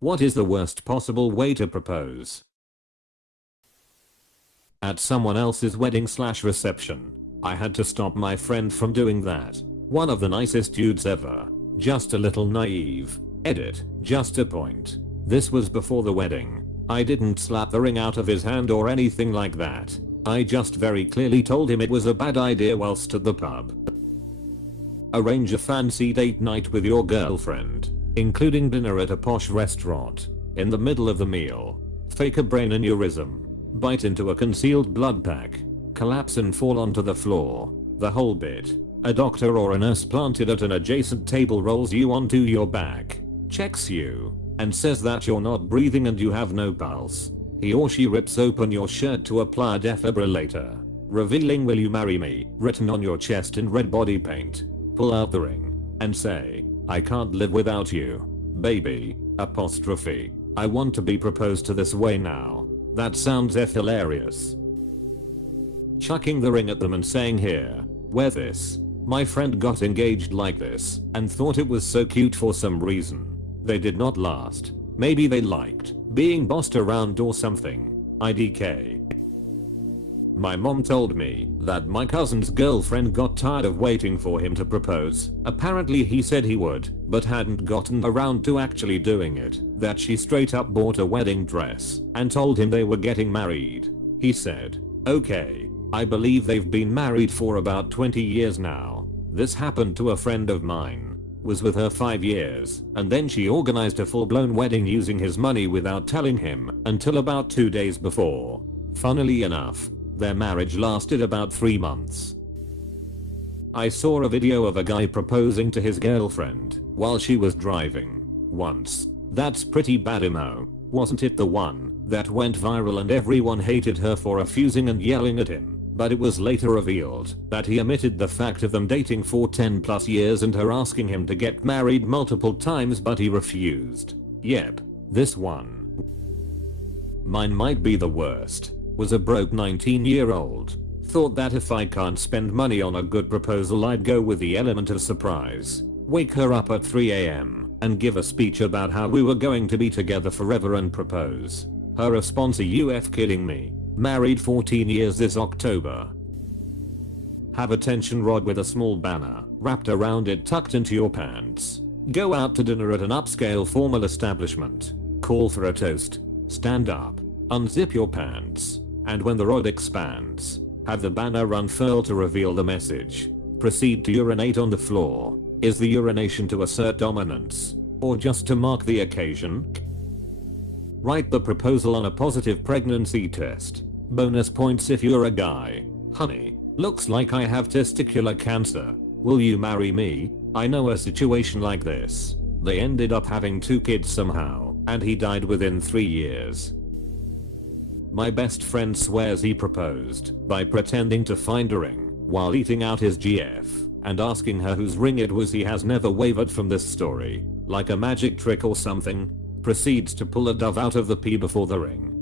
What is the worst possible way to propose? At someone else's wedding/reception. I had to stop my friend from doing that. One of the nicest dudes ever. Just a little naive. Edit. Just a point. This was before the wedding. I didn't slap the ring out of his hand or anything like that. I just very clearly told him it was a bad idea whilst at the pub. Arrange a fancy date night with your girlfriend, including dinner at a posh restaurant. In the middle of the meal, fake a brain aneurysm, bite into a concealed blood pack, collapse and fall onto the floor. The whole bit. A doctor or a nurse planted at an adjacent table rolls you onto your back, checks you, and says that you're not breathing and you have no pulse. He or she rips open your shirt to apply a defibrillator, revealing "Will you marry me?" written on your chest in red body paint. Pull out the ring and say, "I can't live without you, baby, apostrophe. I want to be proposed to this way now." That sounds hilarious. Chucking the ring at them and saying, "Here, wear this. My friend got engaged like this and thought it was so cute for some reason." They did not last. Maybe they liked being bossed around or something. IDK. My mom told me that my cousin's girlfriend got tired of waiting for him to propose. Apparently he said he would, but hadn't gotten around to actually doing it. That she straight up bought a wedding dress and told him they were getting married. He said, "Okay, I believe they've been married for about 20 years now. This happened to a friend of mine. Was with her 5 years, and then she organized a full-blown wedding using his money without telling him until about 2 days before. Funnily enough, their marriage lasted about 3 months. I saw a video of a guy proposing to his girlfriend while she was driving once. That's pretty bad emo. Wasn't it the one that went viral and everyone hated her for refusing and yelling at him? But it was later revealed that he omitted the fact of them dating for 10 plus years and her asking him to get married multiple times, but he refused. Yep, this one. Mine might be the worst. Was a broke 19-year-old. Thought that if I can't spend money on a good proposal, I'd go with the element of surprise. Wake her up at 3 AM and give a speech about how we were going to be together forever and propose. Her response: "Are you kidding me? Married 14 years this October." Have a tension rod with a small banner wrapped around it tucked into your pants. Go out to dinner at an upscale formal establishment. Call for a toast. Stand up. Unzip your pants. And when the rod expands, have the banner unfurl to reveal the message. Proceed to urinate on the floor. Is the urination to assert dominance, or just to mark the occasion? Write the proposal on a positive pregnancy test. Bonus points if you're a guy. "Honey, looks like I have testicular cancer. Will you marry me? I know a situation like this. They ended up having 2 kids somehow, and he died within 3 years. My best friend swears he proposed by pretending to find a ring while eating out his GF and asking her whose ring it was. He has never wavered from this story, like a magic trick or something. Proceeds to pull a dove out of the pee before the ring.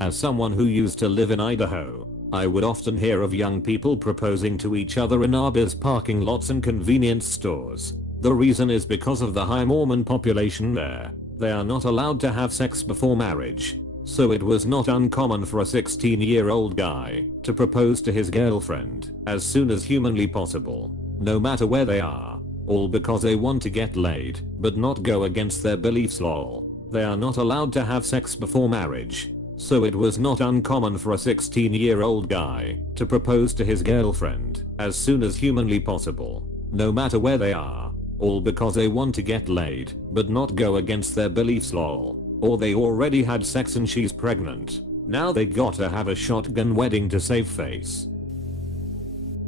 As someone who used to live in Idaho, I would often hear of young people proposing to each other in Arby's parking lots and convenience stores. The reason is because of the high Mormon population there. They are not allowed to have sex before marriage. So it was not uncommon for a 16-year-old guy to propose to his girlfriend as soon as humanly possible, no matter where they are. All because they want to get laid, but not go against their beliefs. Lol. They are not allowed to have sex before marriage. So it was not uncommon for a 16-year-old guy to propose to his girlfriend as soon as humanly possible, no matter where they are. All because they want to get laid, but not go against their beliefs. Lol. Or they already had sex and she's pregnant. Now they gotta have a shotgun wedding to save face.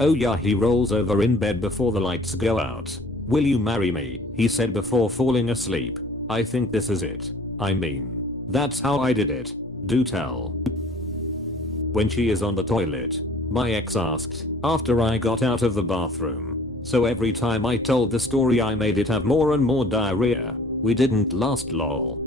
Oh yeah, he rolls over in bed before the lights go out. "Will you marry me?" he said before falling asleep. I think this is it. I mean, that's how I did it. Do tell. When she is on the toilet, my ex asked after I got out of the bathroom. So every time I told the story I made it have more and more diarrhea. We didn't last. Lol.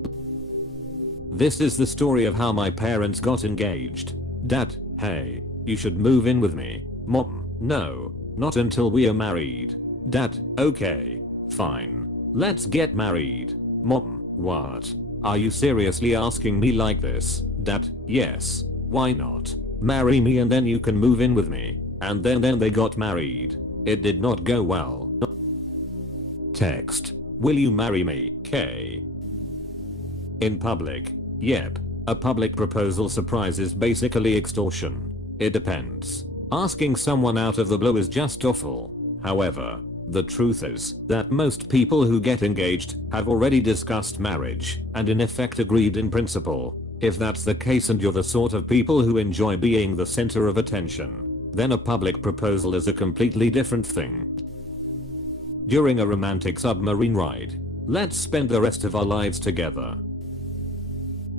This is the story of how my parents got engaged. Dad: "Hey, you should move in with me." Mom: "No, not until we are married." Dad: "Okay, fine. Let's get married." Mom: What? Are you seriously asking me like this? Dad, yes. Why not? Marry me and then you can move in with me. And then they got married. It did not go well. Text. Will you marry me? K. In public. Yep. A public proposal surprise is basically extortion. It depends. Asking someone out of the blue is just awful. However, the truth is that most people who get engaged have already discussed marriage and in effect agreed in principle. If that's the case and you're the sort of people who enjoy being the center of attention, then a public proposal is a completely different thing. During a romantic submarine ride, let's spend the rest of our lives together.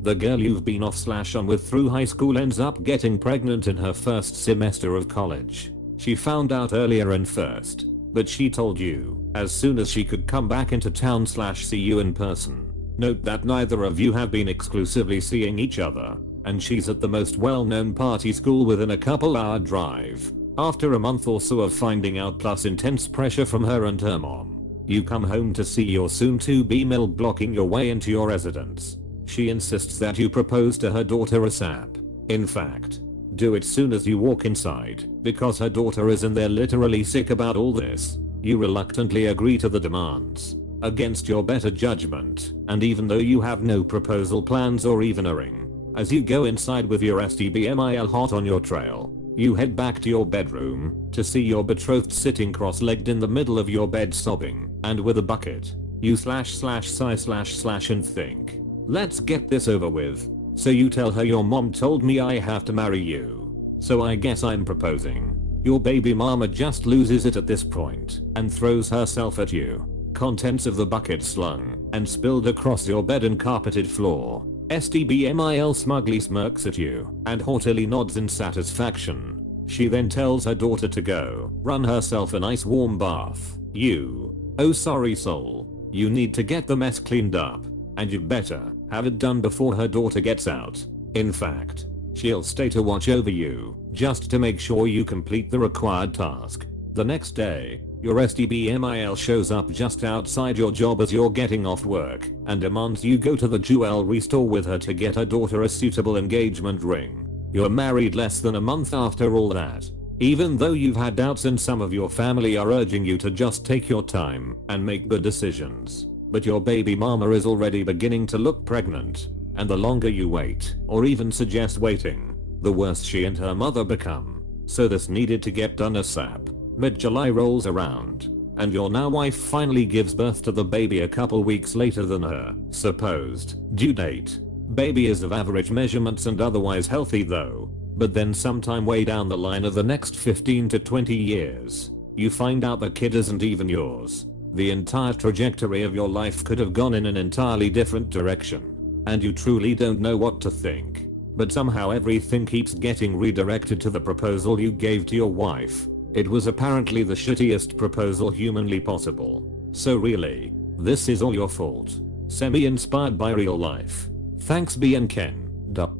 The girl you've been off/on with through high school ends up getting pregnant in her first semester of college. She found out earlier and first, but she told you as soon as she could come back into town/see you in person. Note that neither of you have been exclusively seeing each other, and she's at the most well-known party school within a couple-hour drive. After a month or so of finding out plus intense pressure from her and her mom, you come home to see your soon-to-be mill blocking your way into your residence. She insists that you propose to her daughter ASAP. In fact, do it soon as you walk inside, because her daughter is in there literally sick about all this. You reluctantly agree to the demands, against your better judgment, and even though you have no proposal plans or even a ring. As you go inside with your STBMIL hot on your trail, you head back to your bedroom to see your betrothed sitting cross-legged in the middle of your bed sobbing, and with a bucket. You //sigh/ and think, let's get this over with. So you tell her, your mom told me I have to marry you, so I guess I'm proposing. Your baby mama just loses it at this point and throws herself at you. Contents of the bucket slung and spilled across your bed and carpeted floor. STBMIL smugly smirks at you and haughtily nods in satisfaction. She then tells her daughter to go run herself a nice warm bath. You, oh sorry soul, you need to get the mess cleaned up, and you'd better have it done before her daughter gets out. In fact, she'll stay to watch over you just to make sure you complete the required task. The next day, your STBMIL shows up just outside your job as you're getting off work and demands you go to the jewelry store with her to get her daughter a suitable engagement ring. You're married less than a month after all that. Even though you've had doubts and some of your family are urging you to just take your time and make good decisions. But your baby mama is already beginning to look pregnant, and the longer you wait, or even suggest waiting, the worse she and her mother become. So this needed to get done ASAP. Mid-July rolls around, and your now wife finally gives birth to the baby a couple weeks later than her supposed due date. Baby is of average measurements and otherwise healthy though, but then sometime way down the line of the next 15 to 20 years, you find out the kid isn't even yours. The entire trajectory of your life could have gone in an entirely different direction, and you truly don't know what to think. But somehow everything keeps getting redirected to the proposal you gave to your wife. It was apparently the shittiest proposal humanly possible. So really, this is all your fault. Semi-inspired by real life. Thanks B and Ken.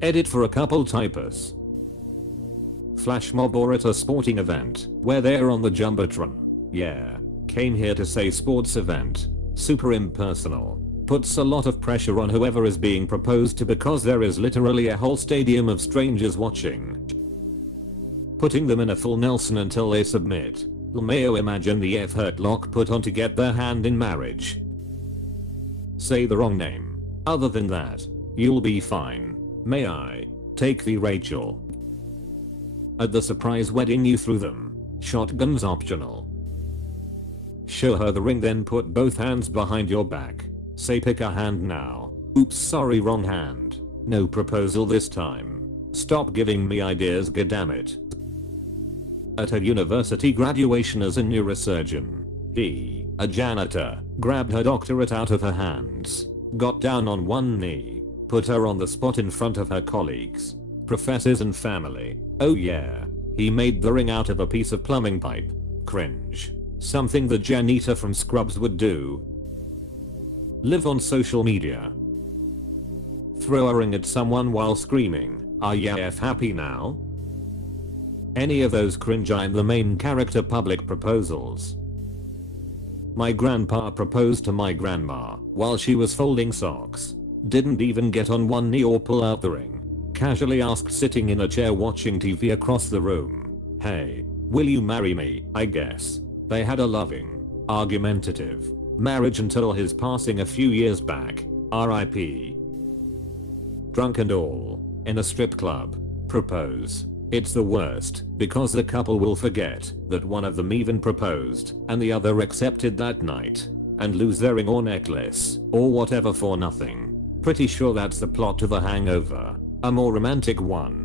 Edit for a couple typos. Flash mob or at a sporting event, where they're on the Jumbotron. Yeah. Came here to say sports event. Super impersonal. Puts a lot of pressure on whoever is being proposed to because there is literally a whole stadium of strangers watching. Putting them in a full Nelson until they submit. LMAO, imagine the F-hurt lock put on to get their hand in marriage. Say the wrong name. Other than that, you'll be fine. May I take the Rachel? At the surprise wedding you threw them. Shotguns optional. Show her the ring, then put both hands behind your back. Say pick a hand now. Oops, sorry, wrong hand. No proposal this time. Stop giving me ideas, goddammit. At her university graduation as a neurosurgeon, he, a janitor, grabbed her doctorate out of her hands, got down on one knee, put her on the spot in front of her colleagues, professors and family. Oh yeah, he made the ring out of a piece of plumbing pipe. Cringe. Something the janitor from Scrubs would do. Live on social media. Throw a ring at someone while screaming, "Are ya F happy now?" Any of those cringe I'm the main character public proposals. My grandpa proposed to my grandma while she was folding socks. Didn't even get on one knee or pull out the ring. Casually asked sitting in a chair watching TV across the room. Hey, will you marry me? I guess. They had a loving, argumentative marriage until his passing a few years back. RIP. Drunk and all. In a strip club. Propose. It's the worst because the couple will forget that one of them even proposed and the other accepted that night and lose their ring or necklace or whatever for nothing. Pretty sure that's the plot to The Hangover. A more romantic one.